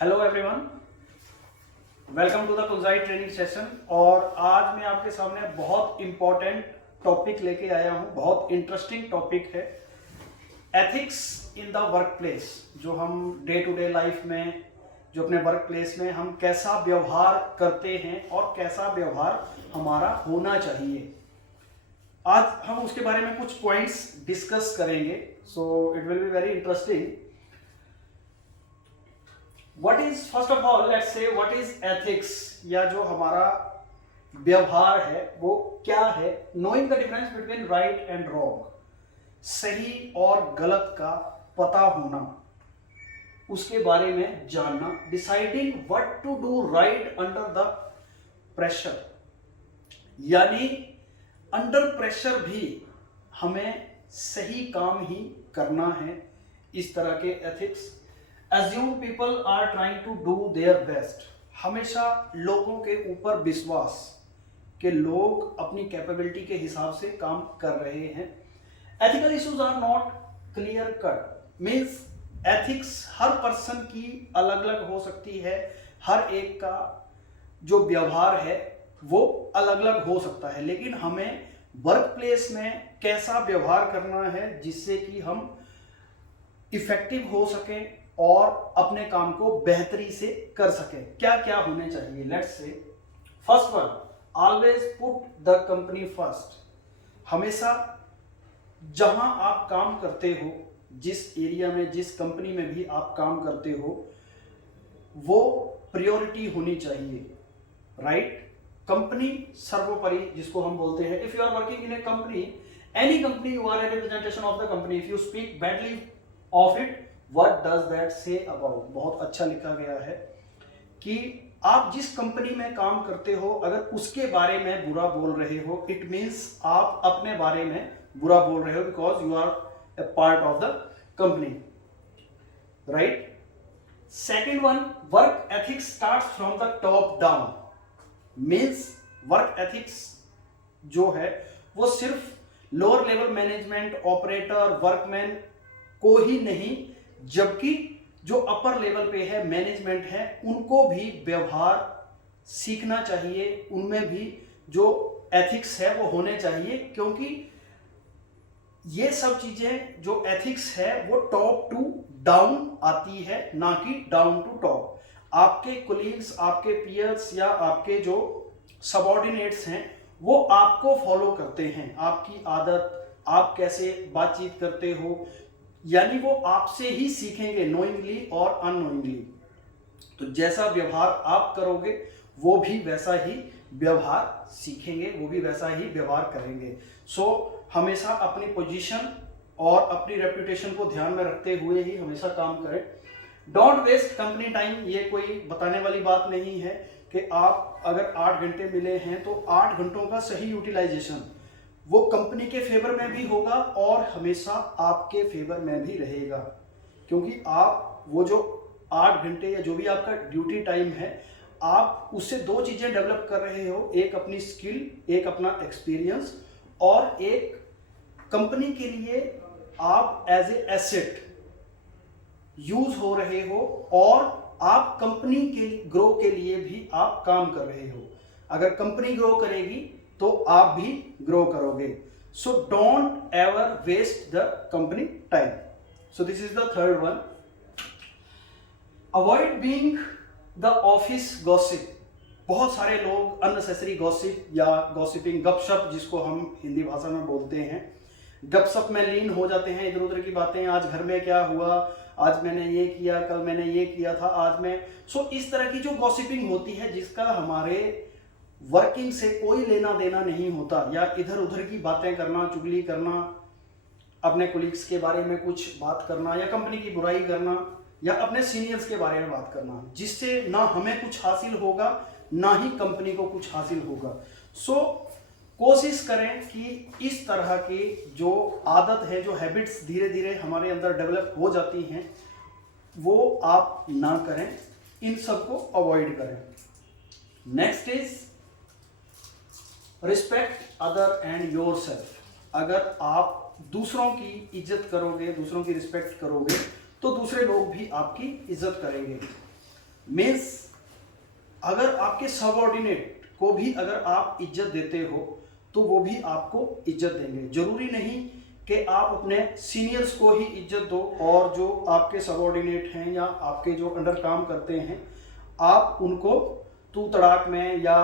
Hello everyone, welcome to the कुंजाई training session. और आज मैं आपके सामने बहुत इंपॉर्टेंट टॉपिक लेके आया हूँ। बहुत इंटरेस्टिंग टॉपिक है ethics in the work place. जो हम डे टू डे लाइफ में, जो अपने वर्क प्लेस में हम कैसा व्यवहार करते हैं और कैसा व्यवहार हमारा होना चाहिए, आज हम उसके बारे में कुछ पॉइंट्स डिस्कस करेंगे। So it will be very interesting. What is, first of all let's say what is ethics, या जो हमारा व्यवहार है वो क्या है। Knowing the difference between right and wrong, सही और गलत का पता होना, उसके बारे में जानना। Deciding what to do right under the pressure, यानी अंडर प्रेशर भी हमें सही काम ही करना है। इस तरह के ethics. Assume people are trying to do their best, हमेशा लोगों के ऊपर विश्वास कि लोग अपनी कैपेबिलिटी के हिसाब से काम कर रहे हैं। Ethical issues are not clear cut, means ethics हर पर्सन की अलग अलग हो सकती है। हर एक का जो व्यवहार है वो अलग अलग हो सकता है, लेकिन हमें वर्क प्लेस में कैसा व्यवहार करना है जिससे कि हम इफेक्टिव हो सकें और अपने काम को बेहतरी से कर सकें। क्या क्या होने चाहिए, let's say first one, always put the company first. हमेशा जहां आप काम करते हो, जिस एरिया में, जिस कंपनी में भी आप काम करते हो, वो प्रायोरिटी होनी चाहिए। राइट? कंपनी सर्वोपरि, जिसको हम बोलते हैं। If you are working in a company, any company, you are a representation of the company. If you speak badly of it, What does that say about? बहुत अच्छा लिखा गया है कि आप जिस कंपनी में काम करते हो, अगर उसके बारे में बुरा बोल रहे हो, इट मीन्स आप अपने बारे में बुरा बोल रहे हो, because you are a part of the company. Right? Second one, work ethics starts from the top down. Means work ethics जो है वो सिर्फ lower level management, operator, workman को ही नहीं, जबकि जो अपर लेवल पे है, मैनेजमेंट है, उनको भी व्यवहार सीखना चाहिए। उनमें भी जो एथिक्स है वो होने चाहिए, क्योंकि ये सब चीजें जो एथिक्स है वो टॉप टू डाउन आती है, ना कि डाउन टू टॉप। आपके कोलीग्स, आपके पीयर्स या आपके जो सबऑर्डिनेट्स हैं वो आपको फॉलो करते हैं, आपकी आदत, आप कैसे बातचीत करते हो, यानी वो आपसे ही सीखेंगे, नोइंगली और अननोइंगली। तो जैसा व्यवहार आप करोगे वो भी वैसा ही व्यवहार सीखेंगे, वो भी वैसा ही व्यवहार करेंगे। सो हमेशा अपनी पोजीशन और अपनी रेपुटेशन को ध्यान में रखते हुए ही हमेशा काम करें। Don't waste company time. ये कोई बताने वाली बात नहीं है कि आप अगर 8 घंटे मिले हैं तो 8 घंटों का सही यूटिलाइजेशन वो कंपनी के फेवर में भी होगा और हमेशा आपके फेवर में भी रहेगा, क्योंकि आप वो जो 8 घंटे या जो भी आपका ड्यूटी टाइम है, आप उससे 2 चीजें डेवलप कर रहे हो, एक अपनी स्किल, एक अपना एक्सपीरियंस, और एक कंपनी के लिए आप एज ए एसेट यूज हो रहे हो, और आप कंपनी के ग्रो के लिए भी आप काम कर रहे हो। अगर कंपनी ग्रो करेगी तो आप भी ग्रो करोगे। So don't ever waste the company time. So this is the third one, avoid being the office gossip. बहुत सारे लोग अननेसेसरी गॉसिप या गॉसिपिंग, गपशप जिसको हम हिंदी भाषा में बोलते हैं, गपशप में लीन हो जाते हैं। इधर उधर की बातें, आज घर में क्या हुआ, आज मैंने ये किया, कल मैंने ये किया था, आज मैं। सो इस तरह की जो गॉसिपिंग होती है, जिसका हमारे वर्किंग से कोई लेना देना नहीं होता, या इधर उधर की बातें करना, चुगली करना, अपने कोलीग्स के बारे में कुछ बात करना, या कंपनी की बुराई करना, या अपने सीनियर्स के बारे में बात करना, जिससे ना हमें कुछ हासिल होगा ना ही कंपनी को कुछ हासिल होगा। सो कोशिश करें कि इस तरह की जो आदत है, जो हैबिट्स धीरे धीरे हमारे अंदर डेवलप हो जाती हैं, वो आप ना करें, इन सबको अवॉइड करें। Next is respect other and yourself. अगर आप दूसरों की इज्जत करोगे, दूसरों की रिस्पेक्ट करोगे, तो दूसरे लोग भी आपकी इज्जत करेंगे। मीन्स अगर आपके सबऑर्डिनेट को भी अगर आप इज्जत देते हो तो वो भी आपको इज्जत देंगे। जरूरी नहीं कि आप अपने सीनियर्स को ही इज्जत दो और जो आपके सबऑर्डिनेट हैं या आपके जो अंडर काम करते हैं आप उनको तू तड़ाक में या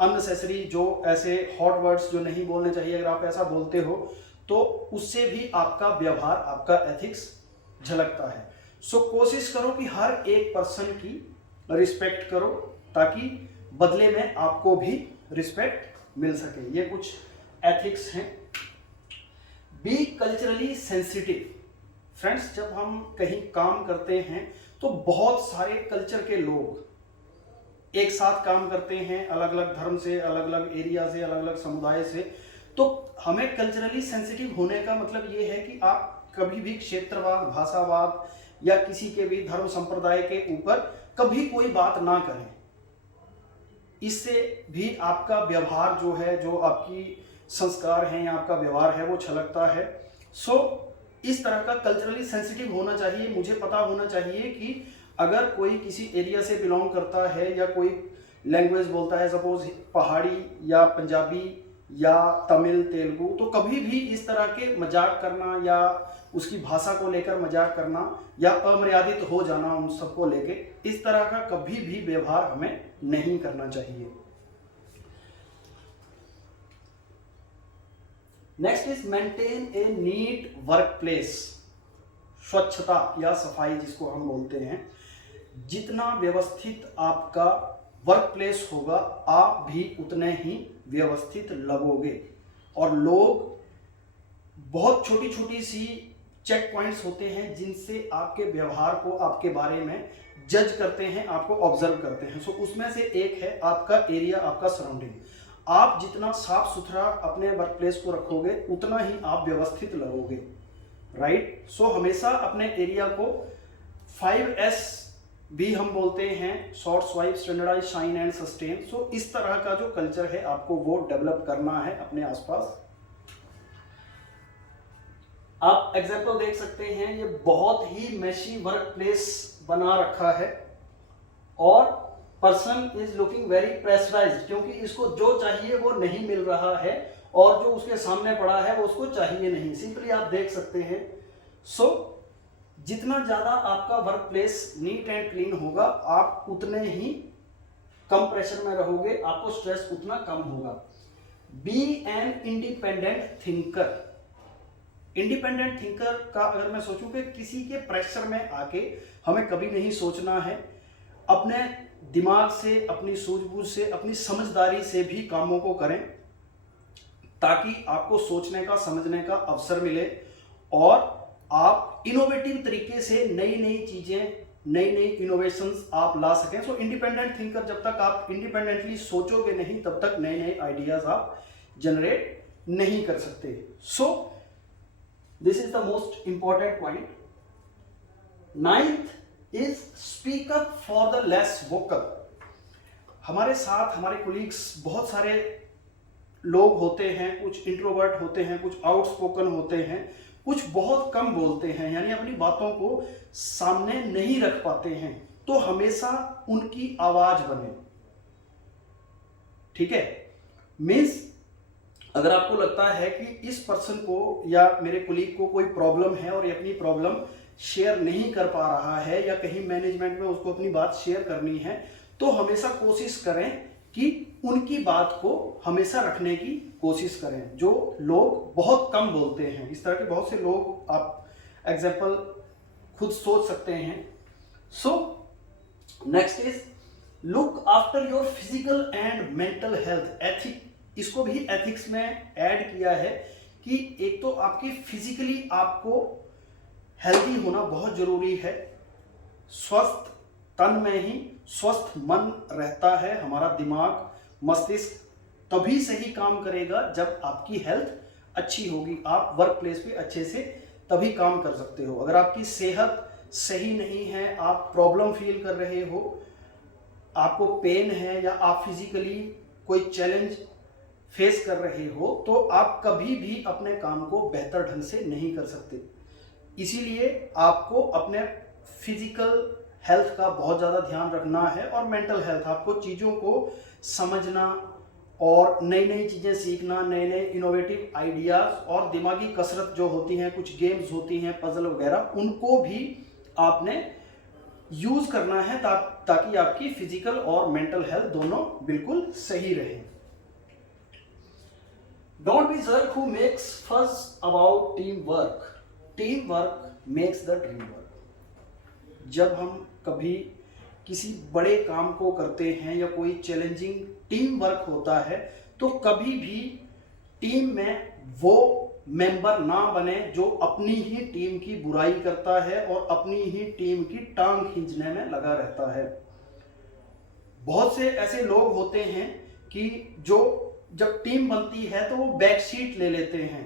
अननेसेसरी जो ऐसे हॉट वर्ड्स जो नहीं बोलने चाहिए अगर आप ऐसा बोलते हो तो उससे भी आपका व्यवहार, आपका एथिक्स झलकता है। सो कोशिश करो कि हर एक पर्सन की रिस्पेक्ट करो ताकि बदले में आपको भी रिस्पेक्ट मिल सके। ये कुछ एथिक्स हैं। B culturally sensitive. फ्रेंड्स, जब हम कहीं काम करते हैं तो बहुत सारे कल्चर के लोग एक साथ काम करते हैं, अलग अलग धर्म से, अलग अलग एरिया से, अलग अलग समुदाय से। तो हमें कल्चरली सेंसिटिव होने का मतलब ये है कि आप कभी भी क्षेत्रवाद, भाषावाद या किसी के भी धर्म संप्रदाय के ऊपर कभी कोई बात ना करें। इससे भी आपका व्यवहार जो है, जो आपकी संस्कार हैं या आपका व्यवहार है वो छलकता है। सो इस तरह का कल्चरली सेंसिटिव होना चाहिए। मुझे पता होना चाहिए कि अगर कोई किसी एरिया से बिलोंग करता है या कोई लैंग्वेज बोलता है, सपोज पहाड़ी या पंजाबी या तमिल, तेलुगु, तो कभी भी इस तरह के मजाक करना या उसकी भाषा को लेकर मजाक करना या अमर्यादित हो जाना उन सबको लेके, इस तरह का कभी भी व्यवहार हमें नहीं करना चाहिए। Next is maintain a neat work place. स्वच्छता या सफाई जिसको हम बोलते हैं, जितना व्यवस्थित आपका वर्क प्लेस होगा आप भी उतने ही व्यवस्थित लगोगे। और लोग बहुत छोटी छोटी सी चेक पॉइंट्स होते हैं जिनसे आपके व्यवहार को, आपके बारे में जज करते हैं, आपको ऑब्जर्व करते हैं। सो उसमें से एक है आपका एरिया, आपका सराउंडिंग। आप जितना साफ सुथरा अपने वर्क प्लेस को रखोगे उतना ही आप व्यवस्थित लगोगे, राइट। सो हमेशा अपने एरिया को 5S भी हम बोलते हैं, sort, sweep, standardise, shine and sustain. So इस तरह का जो कल्चर है आपको वो डेवलप करना है अपने आसपास। आप एग्जाम्पल देख सकते हैं, ये बहुत ही मेशी वर्क प्लेस बना रखा है और person is looking very pressurised क्योंकि इसको जो चाहिए वो नहीं मिल रहा है और जो उसके सामने पड़ा है वो उसको चाहिए नहीं। सिंपली आप देख सकते हैं। सो जितना ज्यादा आपका work place neat and clean होगा आप उतने ही कम प्रेशर में रहोगे, आपको स्ट्रेस उतना कम होगा। Be an independent thinker. Independent thinker का अगर मैं सोचूं कि किसी के प्रेशर में आके हमें कभी नहीं सोचना है, अपने दिमाग से, अपनी सूझबूझ से, अपनी समझदारी से भी कामों को करें ताकि आपको सोचने का, समझने का अवसर मिले और आप इनोवेटिव तरीके से नई नई चीजें, नई नई इनोवेशंस आप ला सकें। सो इंडिपेंडेंट थिंकर, जब तक आप इंडिपेंडेंटली सोचोगे नहीं तब तक नए नए आइडियाज आप जनरेट नहीं कर सकते। सो this is the most important point. 9th is speak up for the less vocal. हमारे साथ हमारे कोलीग्स बहुत सारे लोग होते हैं, कुछ इंट्रोवर्ट होते हैं, कुछ आउटस्पोकन होते हैं, कुछ बहुत कम बोलते हैं, यानी अपनी बातों को सामने नहीं रख पाते हैं। तो हमेशा उनकी आवाज बने, ठीक है। मीन्स अगर आपको लगता है कि इस पर्सन को या मेरे कोलीग को कोई प्रॉब्लम है और ये अपनी प्रॉब्लम शेयर नहीं कर पा रहा है या कहीं मैनेजमेंट में उसको अपनी बात शेयर करनी है, तो हमेशा कोशिश करें कि उनकी बात को हमेशा रखने की कोशिश करें। जो लोग बहुत कम बोलते हैं, इस तरह के बहुत से लोग आप एग्जाम्पल खुद सोच सकते हैं। So next is look after your physical and mental health. Ethic, इसको भी एथिक्स में ऐड किया है कि एक तो आपकी फिजिकली आपको हेल्दी होना बहुत जरूरी है। स्वस्थ तन में ही स्वस्थ मन रहता है। हमारा दिमाग, मस्तिष्क तभी सही काम करेगा जब आपकी हेल्थ अच्छी होगी। आप वर्क प्लेस पे अच्छे से तभी काम कर सकते हो। अगर आपकी सेहत सही नहीं है, आप प्रॉब्लम फील कर रहे हो, आपको पेन है या आप फिजिकली कोई चैलेंज फेस कर रहे हो, तो आप कभी भी अपने काम को बेहतर ढंग से नहीं कर सकते। इसीलिए आपको अपने फिजिकल हेल्थ का बहुत ज़्यादा ध्यान रखना है, और मेंटल हेल्थ, आपको चीज़ों को समझना और नई नई चीज़ें सीखना, नए नए इनोवेटिव आइडियाज़ और दिमागी कसरत जो होती हैं, कुछ गेम्स होती हैं, पजल वगैरह, उनको भी आपने यूज़ करना है ताकि आपकी फिजिकल और मेंटल हेल्थ दोनों बिल्कुल सही रहे। Don't be jerk who makes fuss about team work, team work makes the dream work. जब हम कभी किसी बड़े काम को करते हैं या कोई चैलेंजिंग टीम वर्क होता है, तो कभी भी टीम में वो मेंबर ना बने जो अपनी ही टीम की बुराई करता है और अपनी ही टीम की टांग खींचने में लगा रहता है। बहुत से ऐसे लोग होते हैं कि जो जब टीम बनती है तो वो बैक सीट ले लेते हैं।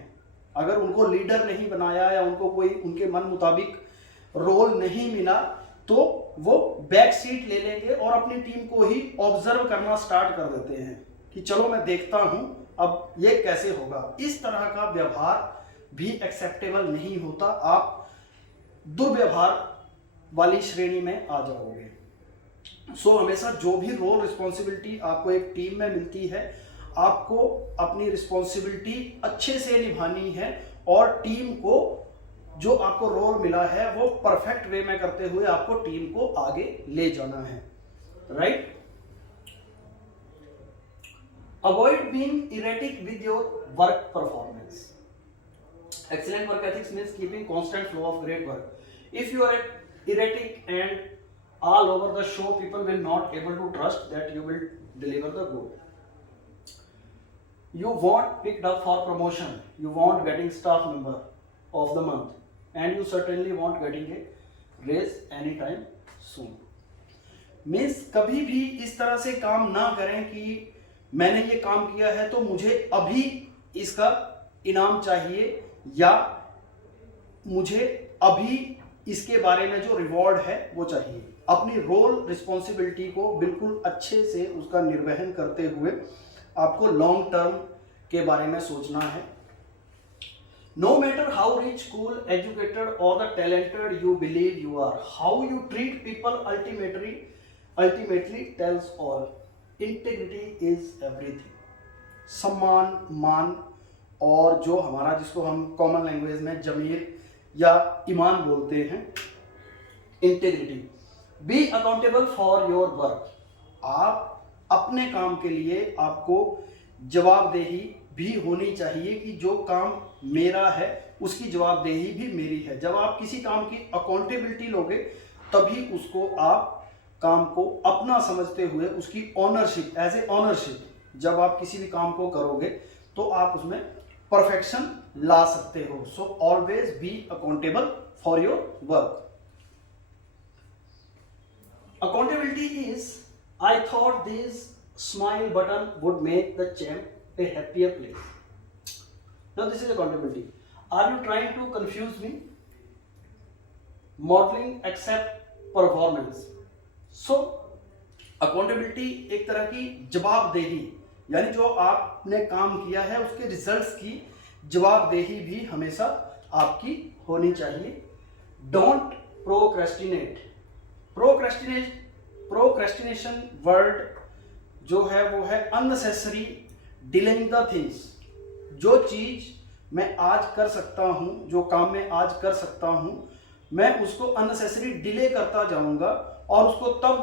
अगर उनको लीडर नहीं बनाया या उनको कोई उनके मन मुताबिक रोल नहीं मिला, तो वो बैक सीट ले लेंगे और अपनी टीम को ही ऑब्जर्व करना स्टार्ट कर देते हैं कि चलो मैं देखता हूं अब ये कैसे होगा। इस तरह का व्यवहार भी एक्सेप्टेबल नहीं होता, आप दुर्व्यवहार वाली श्रेणी में आ जाओगे। सो हमेशा जो भी रोल रिस्पॉन्सिबिलिटी आपको एक टीम में मिलती है, आपको अपनी रिस्पॉन्सिबिलिटी अच्छे से निभानी है और टीम को जो आपको रोल मिला है वो परफेक्ट वे में करते हुए आपको टीम को आगे ले जाना है, right. Avoid being erratic with your work performance. Excellent work ethics means keeping constant flow of great work. If you are erratic and all over the show, people will not able to trust that you will deliver the goal. You want picked up for promotion, you want getting staff member of the month, and you certainly want getting a raise anytime soon. Means कभी भी इस तरह से काम ना करें कि मैंने ये काम किया है तो मुझे अभी इसका इनाम चाहिए या मुझे अभी इसके बारे में जो रिवॉर्ड है वो चाहिए। अपनी रोल रिस्पॉन्सिबिलिटी को बिल्कुल अच्छे से उसका निर्वहन करते हुए आपको लॉन्ग टर्म के बारे में सोचना है। No matter how rich, cool, educated और the talented you believe you are, how you treat people ultimately tells all. Integrity is everything. सम्मान, मान और जो हमारा जिसको हम कॉमन लैंग्वेज में जमीर या ईमान बोलते हैं, integrity. B accountable for your work. आप अपने काम के लिए आपको जवाबदेही भी होनी चाहिए कि जो काम मेरा है उसकी जवाबदेही भी मेरी है। जब आप किसी काम की अकाउंटेबिलिटी लोगे तभी उसको आप काम को अपना समझते हुए उसकी ऑनरशिप, एज ए ऑनरशिप, जब आप किसी भी काम को करोगे तो आप उसमें परफेक्शन ला सकते हो। So always be accountable for your work. Accountability is, I thought this smile button would make the champ a happier place. Now this is accountability. Are you trying to confuse me? Modelling accept performance. So accountability एक तरह की जवाबदेही, यानी जो आपने काम किया है उसके रिजल्ट्स की जवाबदेही भी हमेशा आपकी होनी चाहिए। Don't procrastinate. प्रोक्रेस्टिनेशन वर्ड जो है वो है अननेसेसरी डिलेइंग द थिंग्स। जो चीज मैं आज कर सकता हूं, जो काम मैं आज कर सकता हूं, मैं उसको अननेसेसरी डिले करता जाऊंगा और उसको तब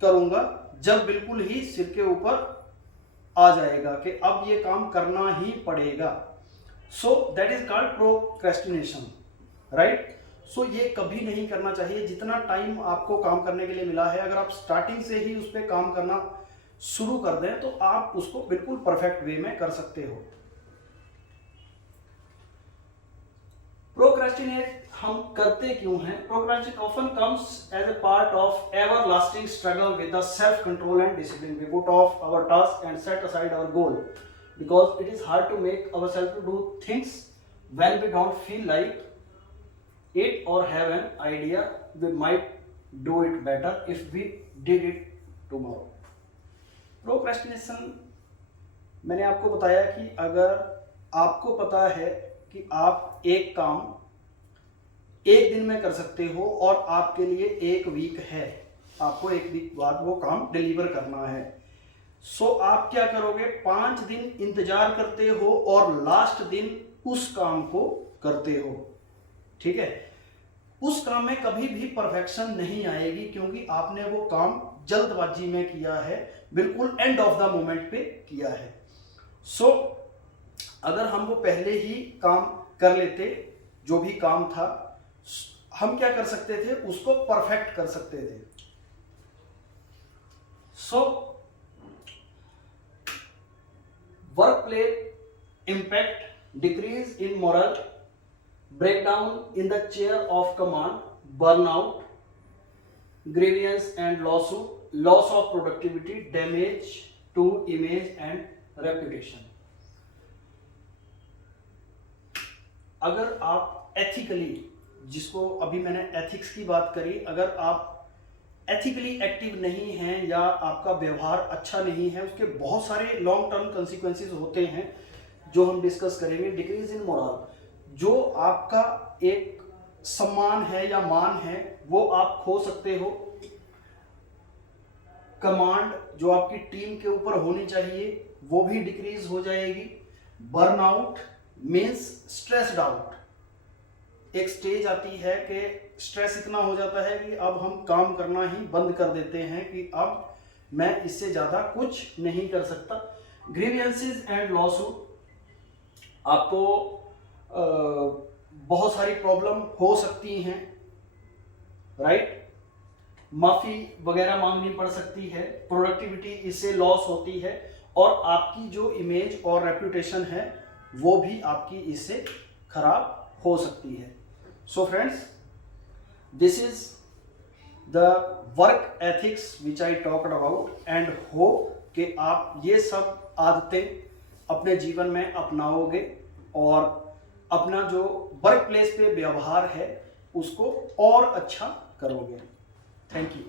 करूंगा जब बिल्कुल ही सिर के ऊपर आ जाएगा कि अब ये काम करना ही पड़ेगा। So that is called procrastination, right. So ये कभी नहीं करना चाहिए। जितना टाइम आपको काम करने के लिए मिला है, अगर आप स्टार्टिंग से ही उस पर काम करना शुरू कर दें तो आप उसको बिल्कुल परफेक्ट वे में कर सकते हो। प्रोक्रेस्टिनेट हम करते क्यों हैं? Procrastination often comes as a part of everlasting struggle with the self control and discipline. We put off our task and set aside our goal because it is hard to make ourselves to do things when we don't feel like it or have an idea we might do it better if we did it tomorrow. Procrastination मैंने आपको बताया कि अगर आपको पता है कि आप एक काम एक दिन में कर सकते हो और आपके लिए एक वीक है, आपको एक वीक बाद वो काम डिलीवर करना है। सो आप क्या करोगे, 5 दिन इंतजार करते हो और लास्ट दिन उस काम को करते हो। ठीक है, उस काम में कभी भी परफेक्शन नहीं आएगी क्योंकि आपने वो काम जल्दबाजी में किया है, बिल्कुल एंड ऑफ द मोमेंट पे किया है। सो अगर हम वो पहले ही काम कर लेते, जो भी काम था हम क्या कर सकते थे, उसको परफेक्ट कर सकते थे। So work place impact, decrease in moral, breakdown in the chair of command, burnout, grievance and lawsuit, loss of productivity, damage to image and reputation। अगर आप एथिकली, जिसको अभी मैंने एथिक्स की बात करी, अगर आप एथिकली एक्टिव नहीं हैं या आपका व्यवहार अच्छा नहीं है, उसके बहुत सारे लॉन्ग टर्म कंसिक्वेंसेस होते हैं जो हम डिस्कस करेंगे। डिक्रीज इन मोरल, जो आपका एक सम्मान है या मान है वो आप खो सकते हो। कमांड जो आपकी टीम के ऊपर होनी चाहिए वो भी डिक्रीज हो जाएगी। बर्नआउट मीन्स स्ट्रेस्ड आउट, एक स्टेज आती है कि स्ट्रेस इतना हो जाता है कि अब हम काम करना ही बंद कर देते हैं कि अब मैं इससे ज़्यादा कुछ नहीं कर सकता। ग्रीवियंसेस एंड लॉसूट, आपको बहुत सारी प्रॉब्लम हो सकती हैं, राइट, माफ़ी वगैरह मांगनी पड़ सकती है, प्रोडक्टिविटी इससे लॉस होती है और आपकी जो इमेज और रेपुटेशन है वो भी आपकी इससे खराब हो सकती है। So friends, this is the work ethics which I talked about and hope कि आप ये सब आदतें अपने जीवन में अपनाओगे और अपना जो वर्क प्लेस पे व्यवहार है उसको और अच्छा करोगे। Thank you.